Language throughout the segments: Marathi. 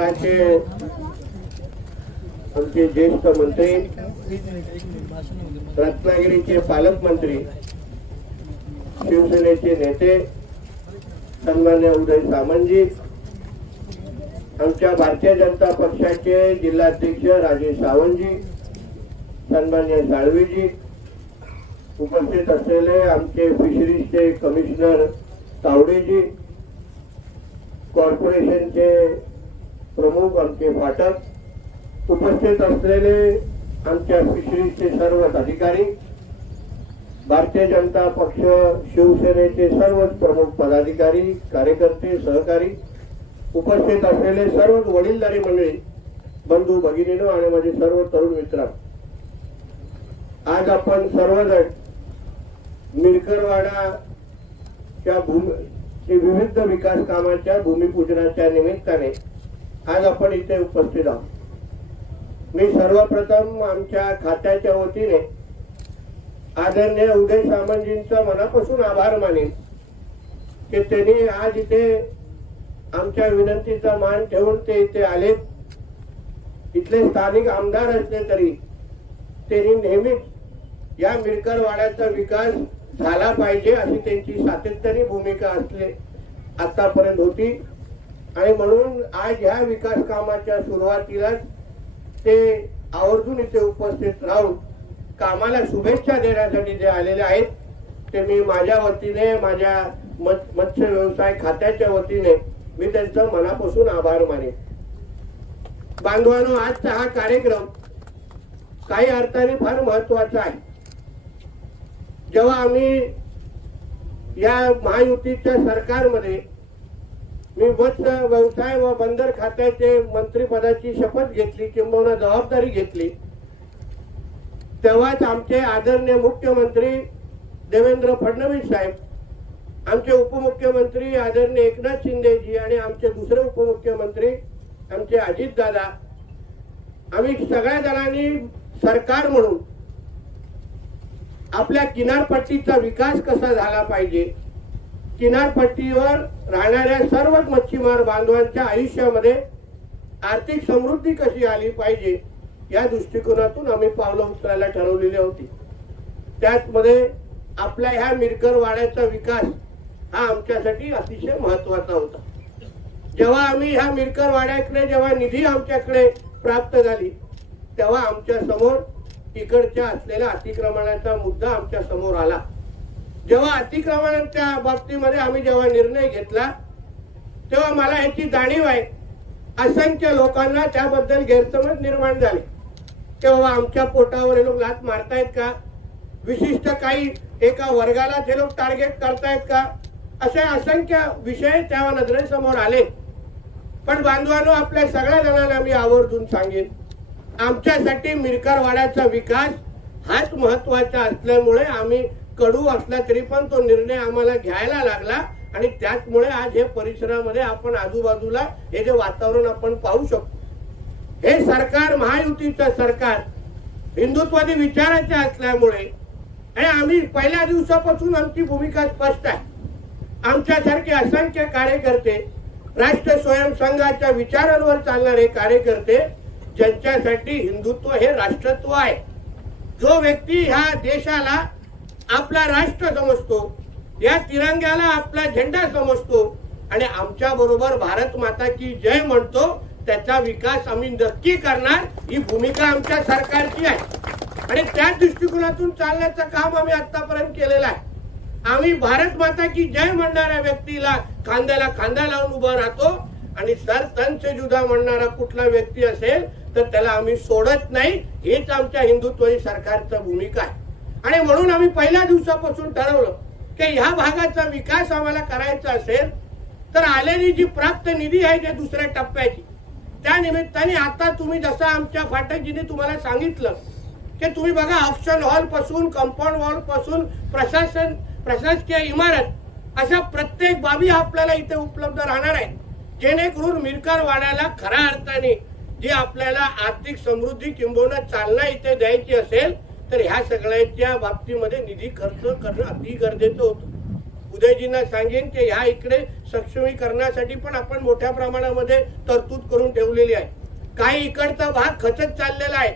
काळाचे आमचे ज्येष्ठ मंत्री, रत्नागिरीचे पालकमंत्री, शिवसेनेचे नेते सन्मान्य उदय सामंतजी, आमच्या भारतीय जनता पक्षाचे जिल्हाध्यक्ष राजेश सावंतजी, सन्मान्य साळवीजी, उपस्थित असलेले आमचे फिशरीजचे कमिशनर तावडेजी, कॉर्पोरेशनचे प्रमुख आमचे फाटक, उपस्थित असलेले आमच्या फिशरीजचे सर्व अधिकारी, भारतीय जनता पक्ष शिवसेनेचे सर्वच प्रमुख पदाधिकारी, कार्यकर्ते, सहकारी, उपस्थित असलेले सर्व वडीलधारी मंडळी, बंधू भगिनीनो आणि माझे सर्व तरुण मित्र, आज आपण सर्वजण मिरकरवाडाच्या विविध विकास कामाच्या भूमिपूजनाच्या निमित्ताने आज आपण इथे उपस्थित आहोत। मी सर्वप्रथम आमच्या खात्याच्या वतीने आदरणीय उदय सामंतजींचा मनापासून आभार मानेन की त्यांनी आज इथे आमच्या विनंतीचा मान ठेवून ते इथे आले। इथले स्थानिक आमदार असले तरी त्यांनी नेहमीच या मिरकरवाड्याचा विकास झाला पाहिजे अशी त्यांची सातत्याने भूमिका असले आतापर्यंत होती आणि म्हणून आज या विकास कामाच्या सुरुवातीला ते आवर्जून इथे उपस्थित राहून कामाला शुभेच्छा देण्यासाठी जे आलेले आहेत ते मी माझ्या वतीने, माझ्या मत्स्य व्यवसाय खात्याच्या वतीने मी त्यांचा मनापासून आभार मानेन। बांधवांनो, आजचा हा कार्यक्रम काही अर्थाने फार महत्वाचा आहे। जेव्हा आम्ही या महायुतीच्या सरकारमध्ये मी मत्स्य व्यवसाय व बंदर खात्याचे मंत्रिपदाची शपथ घेतली किंवा जबाबदारी घेतली, तेव्हाच आमचे आदरणीय मुख्यमंत्री देवेंद्र फडणवीस साहेब, आमचे उपमुख्यमंत्री आदरणीय एकनाथ शिंदेजी आणि आमचे दुसरे उपमुख्यमंत्री आमचे अजितदादा, आम्ही सगळ्या जणांनी सरकार म्हणून आपल्या किनारपट्टीचा विकास कसा झाला पाहिजे, किनारपट्टीवर राहणाऱ्या सर्व मच्छीमार बांधवांच्या आयुष्यामध्ये आर्थिक समृद्धी कशी आली पाहिजे या दृष्टिकोनातून आम्ही पावलं उचलायला ठरवलेली होती। त्यामध्ये आपल्या ह्या मिरकरवाड्याचा विकास हा आमच्यासाठी अतिशय महत्वाचा होता। जेव्हा आम्ही ह्या मिरकरवाड्याकडे जेव्हा निधी आमच्याकडे प्राप्त झाली तेव्हा आमच्या समोर इकडच्या असलेल्या अतिक्रमणाचा मुद्दा आमच्या समोर आला। जेव्हा अतिक्रमणाच्या बाबतीमध्ये आम्ही जेव्हा निर्णय घेतला तेव्हा मला याची जाणीव आहे, असंख्य लोकांना त्याबद्दल गैरसमज निर्माण झाले तेव्हा आमच्या पोटावर हे लोक लाथ मारतायत का, विशिष्ट काही एका वर्गाला ते लोक टार्गेट करतायत का, असे असंख्य विषय त्या नजरेसमोर आले। पण बांधवांनो, आपल्या सगळ्या जणांना मी आवर्जून सांगेन, आमच्यासाठी मिरकरवाड्याचा विकास हाच महत्वाचा असल्यामुळे आम्ही कडू असला तरी पण तो निर्णय आम्हाला घ्यायला लागला आणि त्याचमुळे आज हे परिसरामध्ये आपण आजूबाजूला हे जे वातावरण आपण पाहू शकतो, हे सरकार महायुतीचं सरकार हिंदुत्ववादी विचाराचे असल्यामुळे आणि आम्ही पहिल्या दिवसापासून आमची भूमिका स्पष्ट आहे। आमच्यासारखे असंख्य कार्यकर्ते, राष्ट्र स्वयंसंघाच्या विचारांवर चालणारे कार्यकर्ते, ज्यांच्यासाठी हिंदुत्व हे राष्ट्रत्व आहे, जो व्यक्ती ह्या देशाला आपला राष्ट्र समजतो, या तिरंग्याला आपला झेंडा समजतो आणि आमच्या बरोबर भारत माता की जय म्हणतो, त्याचा विकास आम्ही नक्की करणार ही भूमिका आमच्या सरकारची आहे आणि त्या दृष्टिकोनातून चालण्याचं काम आम्ही आतापर्यंत केलेलं आहे। आम्ही भारत माता की जय म्हणणाऱ्या व्यक्तीला खांद्याला खांदा लावून उभं राहतो आणि सर तन से जुदा म्हणणारा कुठला व्यक्ती असेल तर त्याला आम्ही सोडत नाही, हेच आमच्या हिंदुत्ववादी सरकारचं भूमिका आहे। आणि म्हणून आम्ही पहिल्या दिवसापासून ठरवलं की ह्या भागाचा विकास आम्हाला करायचा असेल तर आलेली जी प्राप्त निधी आहे जे दुसऱ्या टप्प्याची, त्या निमित्ताने आता तुम्ही जसं आमच्या फाटकजीने तुम्हाला सांगितलं की तुम्ही बघा, ऑक्शन हॉल पासून कंपाऊंड वॉल पासून प्रशासकीय इमारत अशा प्रत्येक बाबी आपल्याला इथे उपलब्ध राहणार आहे, जेणेकरून मिरकरवाड्याला खऱ्या अर्थाने जी आपल्याला आर्थिक समृद्धी किंबहुना चालना इथे द्यायची असेल तर ह्या सगळ्याच्या बाबतीमध्ये निधी खर्च करणं अति गरजेचं होतं। उदयजींना सांगेन की ह्या इकडे सक्षमीकरणासाठी पण आपण मोठ्या प्रमाणामध्ये तरतूद करून ठेवलेली आहे. काही इकडचा भाग खचत चाललेला आहे.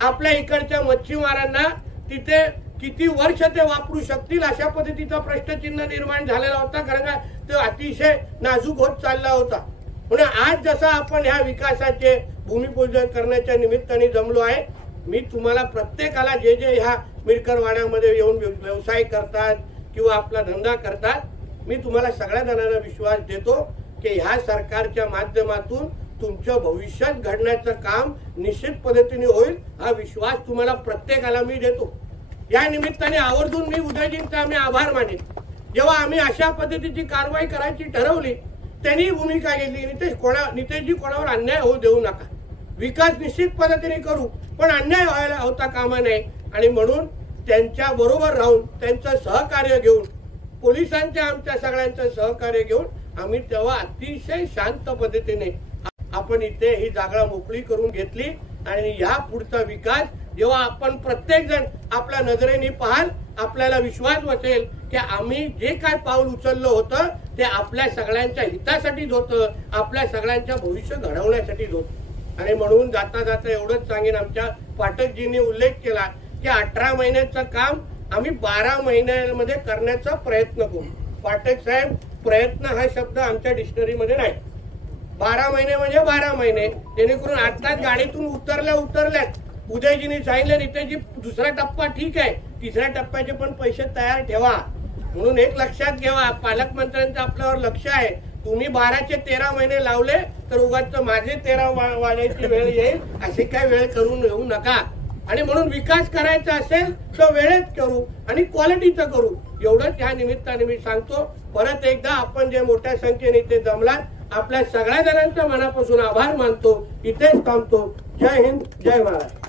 आपल्या इकडच्या मच्छीमारांना तिथे किती वर्ष ते वापरू शकतील अशा पद्धतीचा प्रश्नचिन्ह निर्माण झालेला होता, कारण का तो अतिशय नाजूक होत चालला होता. म्हणून आज जसा आपण ह्या विकासाचे भूमिपूजन करण्याच्या निमित्ताने जमलो आहे, मी तुम्हाला प्रत्येकाला जे जे ह्या मिरकरवाड्यामध्ये येऊन व्यवसाय करतात किंवा आपला धंदा करतात, मी तुम्हाला सगळ्या जणांना विश्वास देतो की ह्या सरकारच्या माध्यमातून तुमचं भविष्यात घडण्याचं काम निश्चित पद्धतीने होईल. हा विश्वास तुम्हाला प्रत्येकाला मी देतो. या निमित्ताने आवर्जून मी उदयजींचा आम्ही आभार मानेन. जेव्हा आम्ही अशा पद्धतीची कारवाई करायची ठरवली, त्यांनी भूमिका घेतली, नितेशजी कोणावर अन्याय होऊ देऊ नका, विकास निश्चित पद्धतीने करू, पण अन्याय व्हायला होता कामा नये. आणि म्हणून त्यांच्या बरोबर राहून त्यांचं सहकार्य घेऊन, पोलिसांच्या आमच्या सगळ्यांचं सहकार्य घेऊन आम्ही तेव्हा अतिशय शांत पद्धतीने आपण इथे ही जागा मोकळी करून घेतली. आणि या पुढचा विकास जेव्हा आपण प्रत्येक जण आपल्या नजरेने पाहाल, आपल्याला विश्वास बसेल की आम्ही जे काय पाऊल उचललं होतं ते आपल्या सगळ्यांच्या हितासाठीच होतं, आपल्या सगळ्यांच्या भविष्य घडवण्यासाठीच होतं. आणि म्हणून जाता जाता एवढंच सांगेन, आमच्या पाठकजींनी उल्लेख केला की 18 महिन्याचं काम आम्ही 12 महिन्यांमध्ये करण्याचा प्रयत्न करू. पाठक साहेब, प्रयत्न हा शब्द आमच्या डिक्शनरीमध्ये नाही. 12 महिने म्हणजे 12 महिने, जेणेकरून आताच गाडीतून उतरल्यात उदयजींनी सांगितले, नितेशजी दुसरा टप्पा ठीक आहे, तिसऱ्या टप्प्याचे पण पैसे तयार ठेवा. म्हणून एक लक्षात घ्यावा, पालकमंत्र्यांचं आपल्यावर लक्ष आहे. तुम्ही 12चे 13 महिने लावले तर उगाच माझे 13 वाढायची वेळ येईल, अशी काय वेळ करून येऊ नका. आणि म्हणून विकास करायचा असेल तर वेळेत करू आणि क्वालिटीचं करू, एवढंच ह्या निमित्ताने मी सांगतो. परत एकदा आपण जे मोठ्या संख्येने इथे जमलात, आपल्या सगळ्या जणांच्या मनापासून आभार मानतो. इथेच थांबतो. जय हिंद, जय महाराष्ट्र.